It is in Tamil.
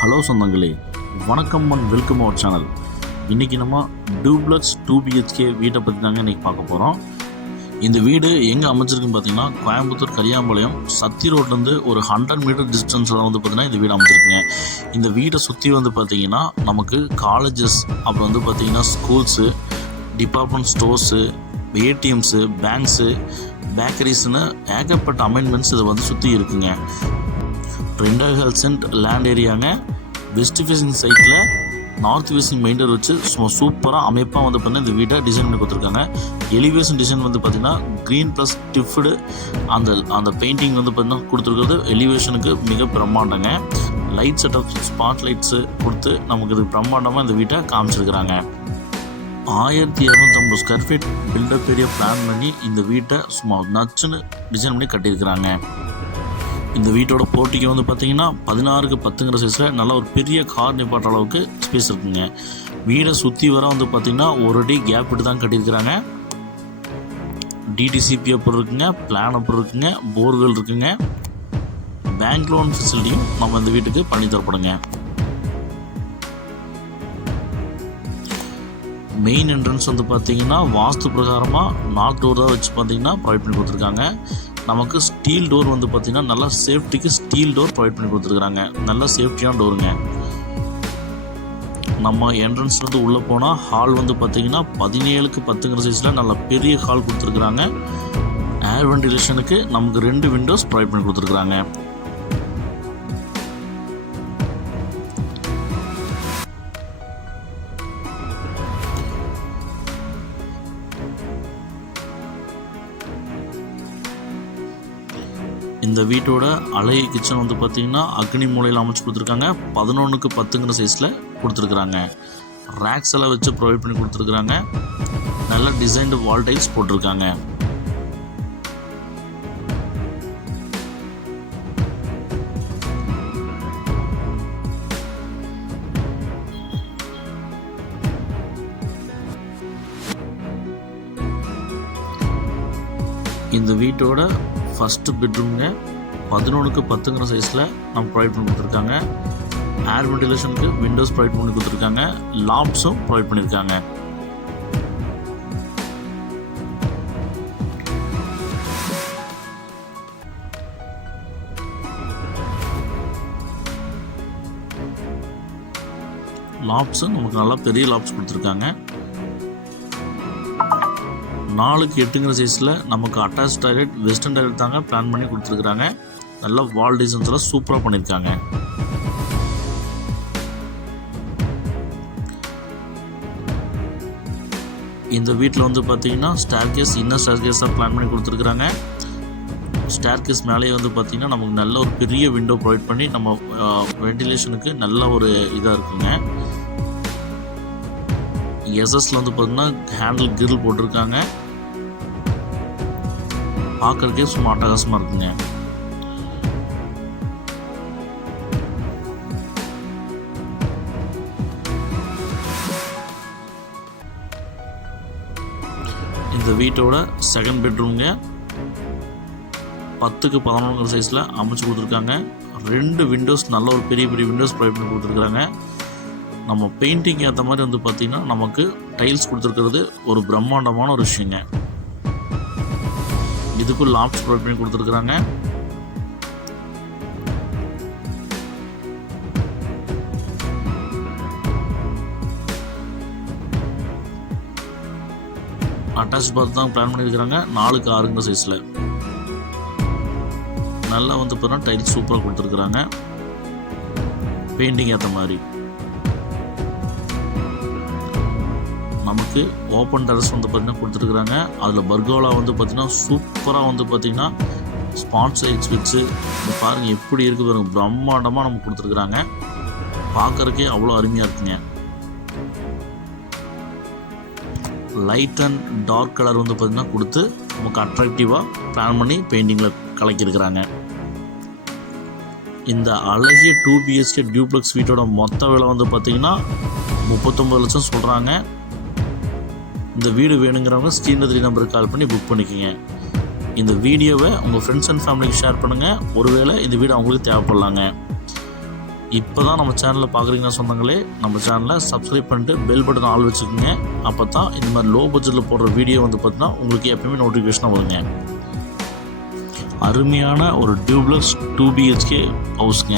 ஹலோ சொந்தங்களே, வணக்கம் அண்ட் வெல்கம் அவர் சேனல். இன்றைக்கி நம்ம டூப்ளக்ஸ் 2BHK வீட்டை பற்றி தாங்க இன்றைக்கி பார்க்க போகிறோம். இந்த வீடு எங்கே அமைச்சிருக்குன்னு பார்த்தீங்கன்னா, கோயம்புத்தூர் கரியாம்பாளையம் சத்தி ரோட்லேருந்து ஒரு 100 மீட்டர் டிஸ்டன்ஸில் வந்து பார்த்திங்கன்னா இந்த வீடு அமைச்சிருக்குங்க. இந்த வீடை சுற்றி வந்து பார்த்திங்கன்னா நமக்கு காலேஜஸ், அப்புறம் வந்து பார்த்திங்கன்னா ஸ்கூல்ஸு, டிபார்ட்மெண்ட் ஸ்டோர்ஸு, ஏடிஎம்ஸு, பேங்க்ஸு, பேக்கரிஸ்னு ஏகப்பட்ட அமெண்ட்மெண்ட்ஸ் இதை வந்து சுற்றி இருக்குங்க. 2.5 சென்ட் லேண்ட் ஏரியாங்க. வெஸ்ட் ஃபேசிங் சைட்டில் நார்த் ஃபேசிங் மெயின் டோர் வச்சு சும்மா சூப்பராக அமைப்பாக வந்து பார்த்தீங்கன்னா இந்த வீட்டை டிசைன் பண்ணி கொடுத்துருக்காங்க. எலிவேஷன் டிசைன் வந்து பார்த்திங்கன்னா க்ரீன் ப்ளஸ் டிஃப்டு அந்த பெயிண்டிங் வந்து பார்த்திங்கன்னா கொடுத்துருக்கிறது எலிவேஷனுக்கு மிக பிரம்மாண்டங்க. லைட் செட்டப், ஸ்பாட் லைட்ஸு கொடுத்து நமக்கு இது பிரம்மாண்டமாக இந்த வீட்டை காமிச்சிருக்கிறாங்க. 1250 square feet built up area plan பண்ணி இந்த வீட்டை சும்மா நச்சுன்னு டிசைன் பண்ணி கட்டியிருக்கிறாங்க. இந்த வீட்டோட போர்ட்டிக்கு வந்து பார்த்தீங்கன்னா 16க்கு 10ங்கிற சைஸில் நல்ல ஒரு பெரிய கார் நிப்பாட்ட அளவுக்கு ஸ்பேஸ் இருக்குங்க. வீடை சுற்றி வர வந்து பார்த்திங்கன்னா ஒரு அடி கேப் விட்டு தான் கட்டியிருக்கிறாங்க. டிடிசிபி அப்புறம் இருக்குங்க, பிளான் அப்புறம் இருக்குங்க, போர்வெல் இருக்குங்க. பேங்க் லோன் ஃபெசிலிட்டியும் நம்ம இந்த வீட்டுக்கு பண்ணி தரப்படுங்க. மெயின் என்ட்ரன்ஸ் வந்து பார்த்திங்கன்னா வாஸ்து பிரகாரமாக நார்த் டோர் தான் வச்சு பார்த்திங்கன்னா ப்ரொவைட் பண்ணி கொடுத்துருக்காங்க. நமக்கு ஸ்டீல் டோர் வந்து பார்த்திங்கன்னா நல்லா சேஃப்டிக்கு ஸ்டீல் டோர் ப்ரொவைட் பண்ணி கொடுத்துருக்குறாங்க. நல்ல சேஃப்டியான டோருங்க. நம்ம என்ட்ரன்ஸ்லேருந்து உள்ளே போனால் ஹால் வந்து பார்த்திங்கன்னா 17க்கு 10ங்கிற சைஸில் நல்ல பெரிய ஹால் கொடுத்துருக்குறாங்க. ஏர் வென்டிலேஷனுக்கு நமக்கு 2 விண்டோஸ் ப்ரொவைட் பண்ணி கொடுத்துருக்குறாங்க. இந்த வீட்டோட அழகிய கிச்சன் வந்து பார்த்திங்கன்னா அக்னி மூலையில் அமைச்சு கொடுத்துருக்காங்க. 11க்கு 10ங்கிற சைஸில் கொடுத்துருக்குறாங்க. ரேக்ஸ் எல்லாம் வச்சு ப்ரொவைட் பண்ணி கொடுத்துருக்குறாங்க. நல்ல டிசைன்டு வால் டைல்ஸ் போட்டிருக்காங்க. இந்த வீட்டோட ஃபஸ்ட்டு பெட்ரூம்ங்க 11க்கு 10ங்கிற சைஸில் நம்ம ப்ரொவைட் பண்ணி கொடுத்துருக்காங்க. ஏர் வென்டிலேஷனுக்கு விண்டோஸ் ப்ரொவைட் பண்ணி கொடுத்துருக்காங்க. லாப்ஸும் ப்ரொவைட் பண்ணியிருக்காங்க. லாப்ஸும் நமக்கு நல்லா பெரிய லாப்ஸ் கொடுத்துருக்காங்க. 4க்கு 8ங்கிற சைஸில் நமக்கு அட்டாச் டாய்லெட், வெஸ்டர்ன் டாய்லெட் தாங்க பிளான் பண்ணி கொடுத்துருக்குறாங்க. நல்லா வால் டிசைன்ஸ் எல்லாம் சூப்பராக பண்ணியிருக்காங்க. இந்த வீட்டில் வந்து பார்த்தீங்கன்னா ஸ்டேர்கேஸ், இன்னர் ஸ்டேர்கேஸாக பிளான் பண்ணி கொடுத்துருக்குறாங்க. ஸ்டேர்கேஸ் மேலேயே வந்து பார்த்திங்கன்னா நமக்கு நல்ல ஒரு பெரிய விண்டோ ப்ரொவைட் பண்ணி நம்ம வென்டிலேஷனுக்கு நல்ல ஒரு இதாக இருக்குங்க. எஸ்எஸ்ல வந்து பார்த்தீங்கன்னா ஹேண்டில் கிரில் போட்டிருக்காங்க. பார்க்கறதுக்கே சும்மா அட்டகாசமாக இருக்குங்க. இந்த வீட்டோட செகண்ட் பெட்ரூம்ங்க 10க்கு 11ங்கிற சைஸில் அமைச்சு கொடுத்துருக்காங்க. 2 விண்டோஸ், நல்ல ஒரு பெரிய பெரிய விண்டோஸ் ப்ரொவைட் பண்ணி கொடுத்துருக்குறாங்க. நம்ம பெயிண்டிங் ஏற்ற மாதிரி வந்து பார்த்திங்கன்னா நமக்கு டைல்ஸ் கொடுத்துருக்கிறது ஒரு பிரம்மாண்டமான ஒரு விஷயங்க. இதுக்கும் லாப்ஸ் ப்ரொவைட் பண்ணி கொடுத்துருக்குறாங்க. அட்டாச் பாத் தான் பிளான் பண்ணியிருக்கிறாங்க. 4க்கு 6ங்கிற சைஸில் நல்லா வந்து பார்த்தீங்கன்னா டைல்ஸ் சூப்பராக கொடுத்துருக்குறாங்க. பெயிண்டிங் ஏற்ற மாதிரி நமக்கு ஓப்பன் டெரஸ் வந்து பார்த்திங்கன்னா கொடுத்துருக்குறாங்க. அதில் பர்கோலா வந்து பார்த்திங்கன்னா சூப்பராக வந்து பார்த்திங்கன்னா ஸ்பாட் சைட்ஸ் வச்சு பாருங்கள் எப்படி இருக்குது பாருங்கள். பிரம்மாண்டமாக நமக்கு கொடுத்துருக்குறாங்க. பார்க்குறக்கே அவ்வளோ அருமையாக இருக்குங்க. லைட் அண்ட் டார்க் கலர் வந்து பார்த்திங்கன்னா கொடுத்து நமக்கு அட்ராக்டிவாக பிளான் பண்ணி பெயிண்டிங்கில் கலக்கியிருக்கிறாங்க. இந்த அழகிய 2BHK டியூப்ளக்ஸ் வீட்டோட மொத்த விலை வந்து பார்த்திங்கன்னா 39 லட்சம் சொல்கிறாங்க. இந்த வீடு வேணுங்கிறவங்க ஸ்ரீநதி நம்பருக்கு கால் பண்ணி புக் பண்ணிக்கோங்க. இந்த வீடியோவை உங்கள் ஃப்ரெண்ட்ஸ் அண்ட் ஃபேமிலிக்கு ஷேர் பண்ணுங்கள். ஒருவேளை இந்த வீடு அவங்களுக்கு தேவைப்படலாங்க. இப்போ தான் நம்ம சேனலில் பார்க்குறீங்கன்னா சொந்தங்களே, நம்ம சேனலை சப்ஸ்கிரைப் பண்ணிட்டு பெல் பட்டன் ஆள் வச்சுக்கோங்க. அப்போ தான் இந்த மாதிரி லோ பட்ஜெட்டில் போடுற வீடியோ வந்து பார்த்தீங்கன்னா உங்களுக்கு எப்பயுமே நோட்டிஃபிகேஷனாக வருங்க. அருமையான ஒரு டியூப்ளக்ஸ் 2 BHK ஹவுஸ்ங்க.